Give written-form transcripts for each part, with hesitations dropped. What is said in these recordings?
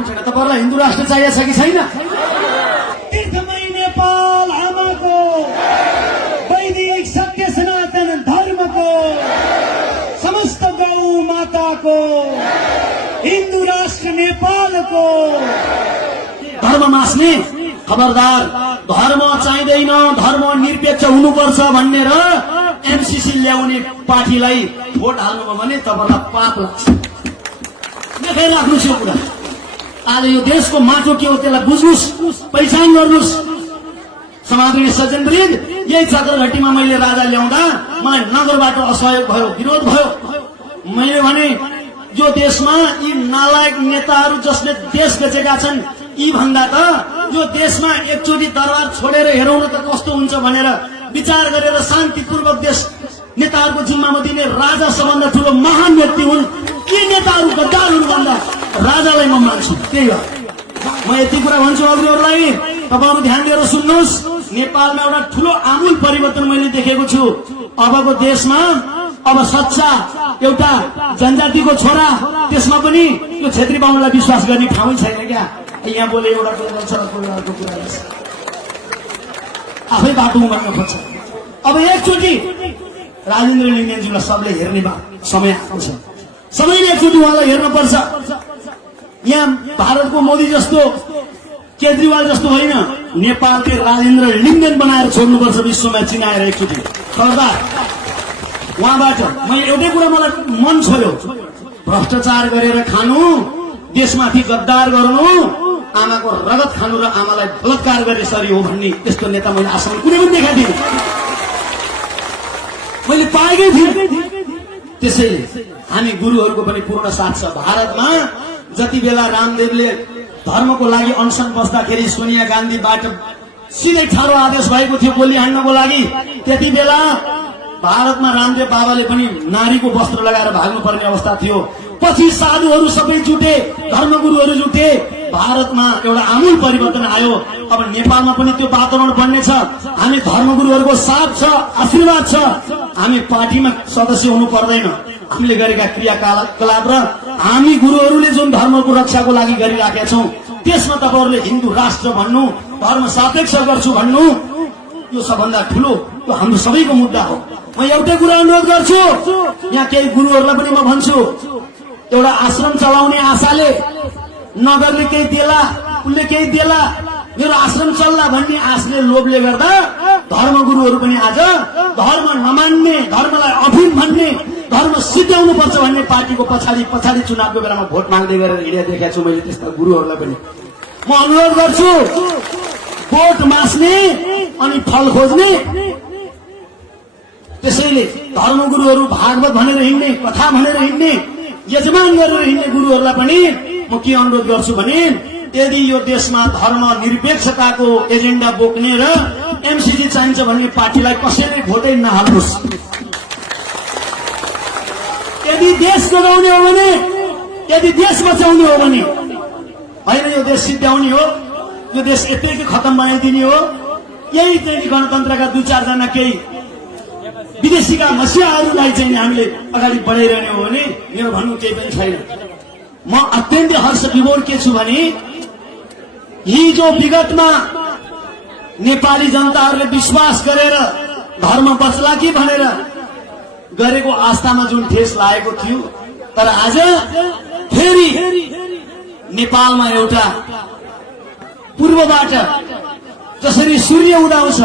तपाईलाई हिन्दू राष्ट्र चाहिएको छ कि छैन? तीर्थमय नेपाल आमाको वैदिक सत्य सनातन धर्मको समस्त गौ माताको हिन्दू राष्ट्र नेपालको धर्म मास्ने खबरदार, धर्म चाहिँदैन, धर्म निरपेक्ष हुनुपर्छ भनेर एमसीसी ल्याउने पार्टीलाई भोट हाल्नुभयो भने तपाईलाई पाप लाग्छ। देखाइराख्नुहोस् यो कुरा। आज यो देशको माटो के हो त्यसलाई बुझ्नुहोस्, पहिचान गर्नुहोस्। समाजले सज्जनवृन्द, यही चक्रघट्टीमा मैले राजा ल्याउँदा मलाई नगरबाट असहयोग भयो, विरोध भयो। मैले भने यो देशमा यी नालायक नेताहरू जसले देश बेचेका छन्, यी भन्दा त यो देशमा एकचोटि दरबार छोडेर हेरौँ न त कस्तो हुन्छ भनेर विचार गरेर शान्तिपूर्वक देश नेताहरूको जिम्मामा दिने राजा सबभन्दा ठूलो महान व्यक्ति हुन्। के नेताहरू गद्दार हुन् भन्दा राजालाई म मान्छु। त्यही हो, म यति कुरा भन्छु अरूहरूलाई, तपाईहरु ध्यान दिएर सुन्नुहोस्। नेपालमा एउटा ठूलो आमूल परिवर्तन मैले देखेको छु। अबको देशमा अब सच्चा एउटा जनजातिको छोरा, त्यसमा पनि यो क्षेत्री बाहुनलाई विश्वास गर्ने ठाउँै छैन क्या। यहाँ बोले एउटा कुरा छ, अर्को कुरा छ, आफै बाटो उमार्न खोज्छ। अब एकचोटि राजेन्द्र लिङ्गेनज्यूलाई सबले हेर्ने समय आएको छ। सबैले एकचोटि उहाँलाई हेर्न पर्छ। यहाँ भारतको मोदी जस्तो केजरीवाल जस्तो होइन, नेपालकै राजेन्द्र लिङ्गेन बनाएर छोड्नुपर्छ विश्वमा चिनाएर एकचोटि। खबरदार उहाँबाट म एउटै कुरा मलाई मन छोयो, भ्रष्टाचार गरेर खानु, देशमाथि गद्दार गर्नु, आमाको रगत खानु र आमालाई बलात्कार गरे सरी हो भन्ने त्यस्तो नेता मैले आसाममा कुनै पनि देखाएको थिएँ, मैले पाएकै थिएँ। त्यसैले हामी गुरुहरूको पनि पूर्ण साथ छ। भारतमा जति बेला रामदेवले धर्मको लागि अनसन बस्दाखेरि सोनिया गान्धीबाट सिधै ठाडो आदेश भएको थियो गोली हान्नको लागि, त्यति बेला भारतमा रामदेव बाबाले पनि नारीको वस्त्र लगाएर भाग्नुपर्ने अवस्था थियो। पछि साधुहरू सबै जुटे, धर्मगुरुहरू जुटे, भारतमा एउटा आमूल परिवर्तन आयो। अब नेपालमा पनि त्यो वातावरण बन्नेछ। हामी धर्मगुरुहरूको साथ छ, आशीर्वाद छ। हामी पार्टीमा सदस्य हुनु पर्दैन। हामीले गरेका क्रियाकलाप र हामी गुरुहरूले जुन धर्मको रक्षाको लागि गरिराखेका छौं, त्यसमा तपाईहरुले हिन्दू राष्ट्र भन्नु, धर्म सापेक्ष गर्छु भन्नु, यो सबभन्दा ठूलो यो हाम्रो सबैको मुद्दा हो। म एउटै कुरा अनुरोध गर्छु, यहाँ केही गुरुहरूलाई पनि म भन्छु, एउटा आश्रम चलाउने आशाले नगरले केही देला, उसले केही देला, मेरो आश्रम चल्ला भन्ने आशले लोभले गर्दा धर्मगुरुहरू पनि आज धर्म नमान्ने, धर्मलाई अफिम भन्ने, धर्म सिद्ध्याउनु पर्छ भन्ने पार्टीको पछाडि चुनावको बेलामा भोट माग्दै गरेर हिँडेर देखेको छु मैले। त्यस्ता गुरुहरूलाई पनि म अनुरोध गर्छु, भोट मास्ने अनि फल खोज्ने। त्यसैले धर्मगुरुहरू भागवत भनेर हिँड्ने, कथा भनेर हिँड्ने, यजमान गरेर हिँड्ने गुरुहरूलाई पनि म के अनुरोध गर्छु भने, यदि यो देशमा धर्म निरपेक्षताको एजेन्डा बोक्ने र एमसीसी चाहिन्छ भन्ने पार्टीलाई कसैले भोटै नहाल्नुहोस्। यदि देश जोगाउने हो भने, यदि देश बचाउने हो भने, होइन यो देश सिद्ध्याउने हो, यो देश यतैकै खतम बनाइदिने हो, यही चाहिँ गणतन्त्रका दुई चारजना केही विदेशीका मसियाहरूलाई चाहिँ हामीले अगाडि बढाइरहने हो भने मेरो भन्नु केही पनि छैन। म अत्यन्तै हर्ष विभोर के छु भने, हिजो विगतमा नेपाली जनताहरूले विश्वास गरेर धर्म बच्ला कि भनेर गरेको आस्थामा जुन ठेस लागेको थियो, तर आज फेरि नेपालमा एउटा पूर्वबाट जसरी सूर्य उदाउँछ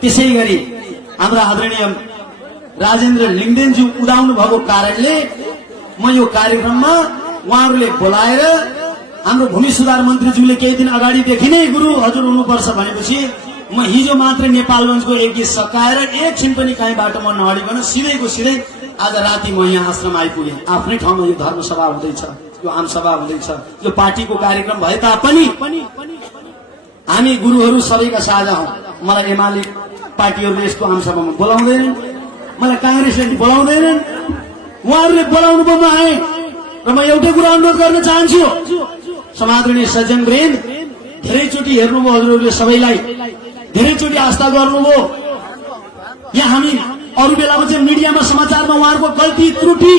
त्यसै गरी हाम्रा आदरणीय राजेन्द्र लिङ्गदेनज्यू उदाउनु भएको कारणले म यो कार्यक्रममा उहाँहरूले बोलाएर हाम्रो भूमि सुधार मन्त्रीज्यूले केही दिन अगाडिदेखि नै गुरु हजुर हुनुपर्छ भनेपछि म हिजो मात्र नेपालगञ्जको एक गीत सकाएर एकछिन पनि कहीँबाट म नहडिकन सिधैको सिधै आज राति म यहाँ आश्रम आइपुगेँ। आफ्नै ठाउँमा यो धर्मसभा हुँदैछ, यो आमसभा हुँदैछ, यो पार्टीको कार्यक्रम भए तापनि हामी गुरुहरू सबैका साझा हौं। मलाई एमाले पार्टीहरूले यसको आमसभामा बोलाउँदैनन्, मलाई कांग्रेसले बोलाउँदैनन्, उहाँहरूले बोलाउनु पो आए। र म एउटै कुरा अनुरोध गर्न चाहन्छु, समादरणीय सज्जनवृन्द, धेरैचोटि हेर्नुभयो हजुरहरूले सबैलाई, धेरैचोटि आस्था गर्नुभयो। यहाँ हामी अरू बेलामा चाहिँ मिडियामा समाचारमा उहाँहरूको गल्ती त्रुटि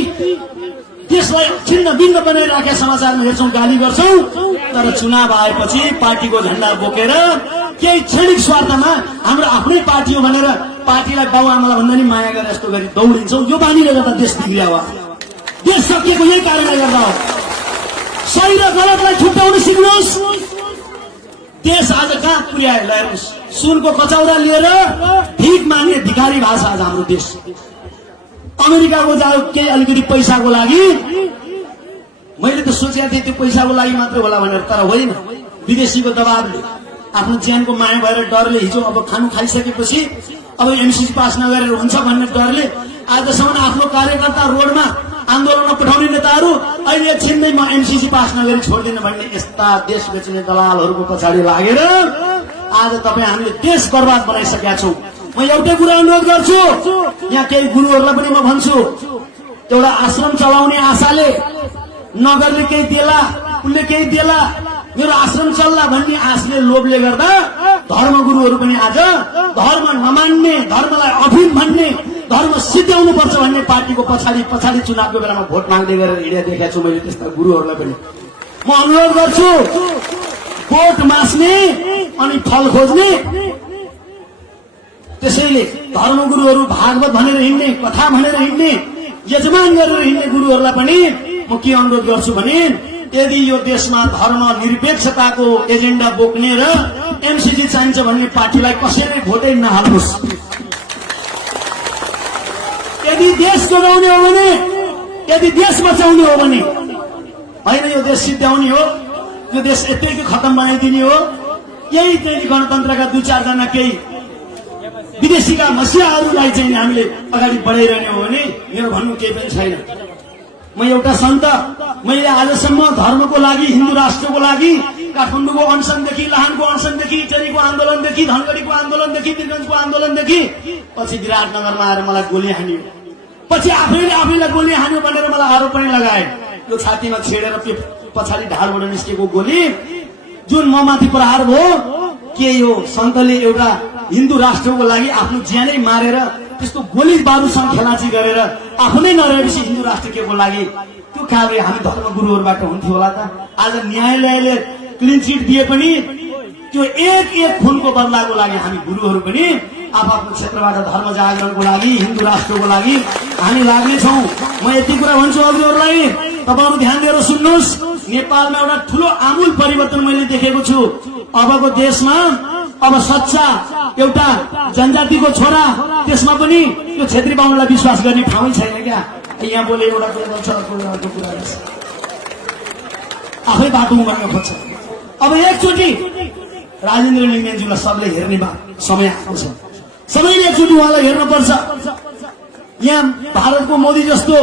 देशलाई छिन्न भिन्न बनाइराखेका समाचारमा हेर्छौँ, गाली गर्छौँ, तर चुनाव आएपछि पार्टीको झण्डा बोकेर केही क्षणिक स्वार्थमा हाम्रो आफ्नै पार्टी हो भनेर पार्टीलाई बाउ आमालाई भन्दा नि माया गरेर यस्तो गरी दौडिन्छौँ। यो बानीले गर्दा देश बिग्रिया हो, देश सकिएको यही कारणले गर्दा हो। सही र गलतलाई छुट्याउन सिक्नुहोस्। देश आज कहाँ पुर्यायो हेर्नुहोस्, सुनको कचौरा लिएर भीख माग्ने भिखारी भाषा आज हाम्रो देश। अमेरिकाको जाऊ केही अलिकति पैसाको लागि, मैले त सोचेको थिएँ त्यो पैसाको लागि मात्रै होला भनेर, तर होइन, विदेशीको दबावले, आफ्नो ज्यानको माया भएर डरले, हिजो अब खानु खाइसकेपछि अब एमसीसी पास नगरेर हुन्छ भन्ने डरले आजसम्म आफ्नो कार्यकर्ता रोडमा आन्दोलनमा पठाउने नेताहरू अहिले एकछिनमै म एमसीसी पास नगरी छोड्दिन भन्ने यस्ता देश बेच्ने दलालहरूको पछाडि लागेर आज तपाईँ हामीले देश बर्बाद बनाइसकेका छौँ। म एउटै कुरा अनुरोध गर्छु, यहाँ केही गुरुहरूलाई पनि म भन्छु, एउटा आश्रम चलाउने आशाले नगरले केही देला, उसले केही देला, मेरो आश्रम चल्ला भन्ने आशले, लोभले गर्दा धर्मगुरुहरू पनि आज धर्म नमान्ने, धर्मलाई अफिम भन्ने, धर्म सिद्ध्याउनु पर्छ भन्ने पार्टीको पछाडि पछाडि चुनावको बेलामा भोट माग्दै गरेर हिँडेर देखाएको छु मैले त्यस्ता गुरुहरूलाई पनि। म अनुरोध गर्छु, भोट मास्ने अनि फल खोज्ने, त्यसैले धर्मगुरुहरू भागवत भनेर हिँड्ने, कथा भनेर हिँड्ने, यजमान गरेर हिँड्ने गुरुहरूलाई पनि म के अनुरोध गर्छु भने, यदि यो देशमा धर्म निरपेक्षताको एजेन्डा बोक्ने र एमसीसी चाहिन्छ भन्ने पार्टीलाई कसैले भोटै नहाल्नुहोस्। यदि देश जोगाउने हो भने, यदि देश बचाउने हो भने, होइन यो देश सिद्ध्याउने हो, यो देश यतैको खतम बनाइदिने हो, यही चाहिँ गणतन्त्रका दुई चारजना केही विदेशीका मसियाहरूलाई चाहिँ हामीले अगाडि बढाइरहने हो भने मेरो भन्नु केही पनि छैन। म एउटा सन्त, मैले आजसम्म धर्मको लागि, हिन्दू राष्ट्रको लागि काठमाडौँको अनसनदेखि, लाहानको अनसनदेखि, इटरीको आन्दोलनदेखि, धनगढीको आन्दोलनदेखि, वीरगञ्जको आन्दोलनदेखि पछि विराटनगरमा आएर मलाई गोली हान्यो, पछि आफैले आफैलाई गोली हान्यो भनेर मलाई आरोप पनि लगाए। यो छातीमा छेडेर पछाडि ढाडबाट निस्केको गोली जुन म माथि प्रहार भयो, के यो सन्तले एउटा हिन्दू राष्ट्रको लागि आफ्नो ज्यानै मारेर त्यस्तो गोली बारुसँग खेलाची गरेर आफ्नै नरहेपछि हिन्दू राष्ट्र के को लागि, त्यो कार्य हामी धर्मगुरुहरूबाट हुन्थ्यो होला त? आज न्यायालयले क्लिन चिट दिए पनि त्यो एक एक खुनको बदलाको लागि हामी गुरुहरू पनि आफ्नो क्षेत्रबाट धर्म जागरणको लागि, हिन्दू राष्ट्रको लागि हामी लाग्नेछौँ। म यति कुरा भन्छु अरूहरूलाई, तपाईँहरू ध्यान दिएर सुन्नुहोस्। नेपालमा एउटा ठूलो आमूल परिवर्तन मैले देखेको छु। अबको देशमा अब सच्चा एउटा जनजातिको छोरा, त्यसमा पनि त्यो क्षेत्री बाहुनलाई विश्वास गर्ने ठाउँै छैन क्या। यहाँ बोले एउटा कुरा आफै बाटो गर्न खोज्छ। अब एकचोटि राजेन्द्र लिङ्गेनज्यूलाई सबले हेर्ने समय आएको छ, सबैले एकचोटि उहाँलाई हेर्न पर्छ। यहाँ भारतको मोदी जस्तो,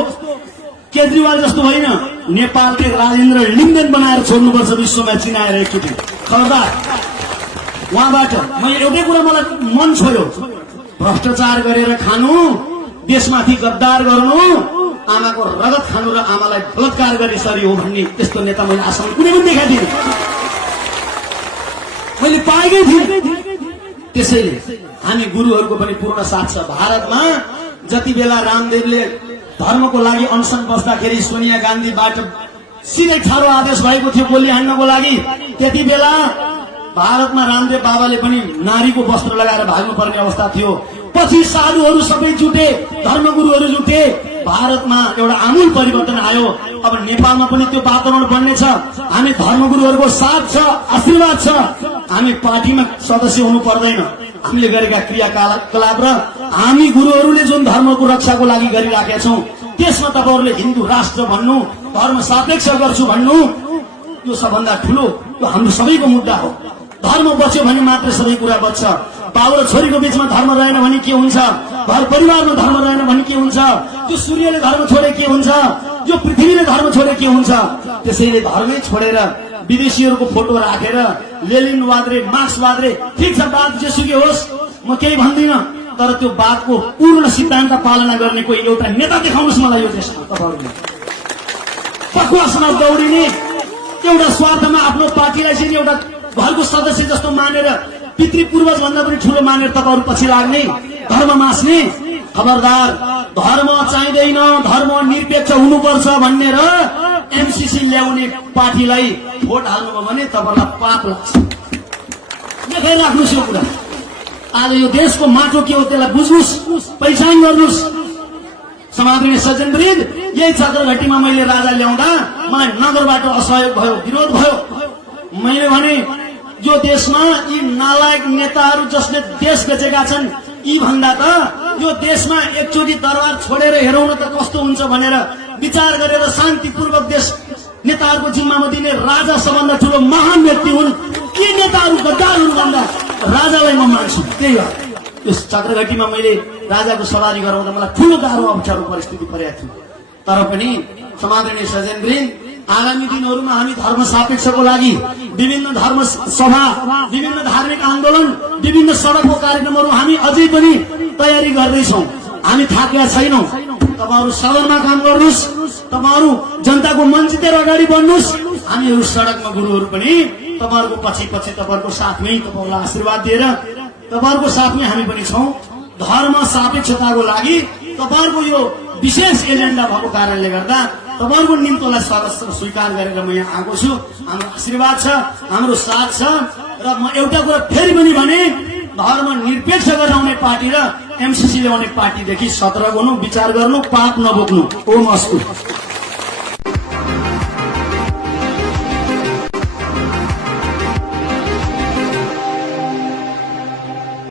केजरीवाल जस्तो होइन, नेपालले राजेन्द्र लिङ्गेन बनाएर छोड्नुपर्छ, विश्वमा चिनाएर एकचोटि। खबरदार उहाँबाट मैले एउटै कुरा मलाई मन छोयो, भ्रष्टाचार गरेर खानु, देशमाथि गद्दार गर्नु, आमाको रगत खानु र आमालाई बलात्कार गरे सरी हो भन्ने त्यस्तो नेता मैले आसाम कुनै पनि देखाएको थिएँ, मैले पाएकै थिएँ। त्यसैले हामी गुरुहरूको पनि पूर्ण साथ छ। भारतमा जति बेला रामदेवले धर्मको लागि अनसन बस्दाखेरि सोनिया गान्धीबाट सिधै ठाडो आदेश भएको थियो गोली हान्नको लागि, त्यति बेला भारतमा रामदेव बाबाले पनि नारीको वस्त्र लगाएर भाग्नुपर्ने अवस्था थियो। पछि साधुहरू सबै जुटे, धर्मगुरुहरू जुटे, भारतमा एउटा आमूल परिवर्तन आयो। अब नेपालमा पनि त्यो वातावरण बन्नेछ। हामी धर्मगुरुहरूको साथ छ, आशीर्वाद छ। हामी पार्टीमा सदस्य हुनु पर्दैन। हामीले गरेका क्रियाकलाप र हामी गुरुहरूले जुन धर्मको रक्षाको लागि गरिराखेका छौँ, त्यसमा तपाईँहरूले हिन्दू राष्ट्र भन्नु, धर्म सापेक्ष गर्छु भन्नु, यो सबभन्दा ठुलो, यो हाम्रो सबैको मुद्दा हो। धर्म बच्यो भने मात्र सबै कुरा बच्छ। बाबु र छोरीको बीचमा धर्म रहेन भने के हुन्छ, घर परिवारमा धर्म रहेन भने के हुन्छ, जो सूर्यले धर्म छोडे के हुन्छ, जो पृथ्वीले धर्म छोडे के हुन्छ। त्यसैले धर्मै छोडेर विदेशीहरूको फोटो राखेर लेलिनवाद रे मार्क्सवाद रे, ठिक छ, बात जेसुकै होस्, म केही भन्दिनँ, तर त्यो बातको पूर्ण सिद्धान्त पालना गर्ने कोही एउटा नेता देखाउनुहोस् मलाई यो देशमा। तपाईँहरूले बकवासमा दौडिने, एउटा स्वार्थमा आफ्नो पार्टीलाई चाहिँ एउटा घरको सदस्य जस्तो मानेर, पितृ पूर्वज भन्दा पनि ठूलो मानेर तपाईँहरू पछि लाग्ने, धर्म मास्ने, खबरदार। धर्म चाहिँदैन, धर्म निरपेक्ष हुनुपर्छ भनेर एमसीसी ल्याउने पार्टीलाई भोट हाल्नुभयो भने तपाईँलाई पाप लाग्छ। देखाइराख्नुहोस् यो कुरा। आज यो देशको माटो के हो त्यसलाई बुझ्नुहोस्, पहिचान गर्नुहोस्। समादरणीय सज्जनवृन्द, यही चक्रघटीमा मैले राजा ल्याउँदा मलाई नगरबाट असहयोग भयो, विरोध भयो। मैले भने यो देशमा यी नालायक नेताहरू जसले देश बेचेका छन्, यी भन्दा त यो देशमा एकचोटि दरबार छोडेर हेरौँ न त कस्तो हुन्छ भनेर विचार गरेर शान्तिपूर्वक देश नेताहरूको जिम्मामा दिने राजा सबभन्दा ठुलो महान व्यक्ति हुन्। यी नेताहरू गद्दारहरू भन्दा राजालाई म मान्छु। त्यही हो, यस चक्रघटीमा मैले राजाको सवारी गराउँदा मलाई ठुलो गाह्रो अप्ठ्यारो परिस्थिति परेको थियो। तर पनि समादरणीय सज्जनवृन्द, आगामी दिनहरूमा हामी धर्म सापेक्षको लागि विभिन्न धर्म सभा, विभिन्न धार्मिक आन्दोलन, विभिन्न सडकको कार्यक्रमहरू हामी अझै पनि तयारी गर्दैछौँ। हामी थाकेका छैनौँ। तपाईहरू सदनमा काम गर्नुहोस्, तपाईहरू जनताको मन जितेर अगाडि बढ्नुहोस्। हामीहरू सडकमा गुरुहरू पनि तपाईहरूको पछि पछि तपाईँहरूको साथमै, तपाईँहरूलाई आशीर्वाद दिएर तपाईँहरूको साथमै हामी पनि छौँ। धर्म सापेक्षताको लागि तपाईँहरूको यो विशेष एजेन्डा भएको कारणले गर्दा तपाईँहरूको निम्तोलाई सर्वस्व स्वीकार गरेर म यहाँ आएको छु। हाम्रो आशीर्वाद छ, हाम्रो साथ छ। र म एउटा कुरा फेरि पनि भने, धर्म निरपेक्ष गराउने पार्टी र एमसीसी ल्याउने पार्टीदेखि सतर्क हुनु, विचार गर्नु, पाप नबोक्नु। ओम अस्तु।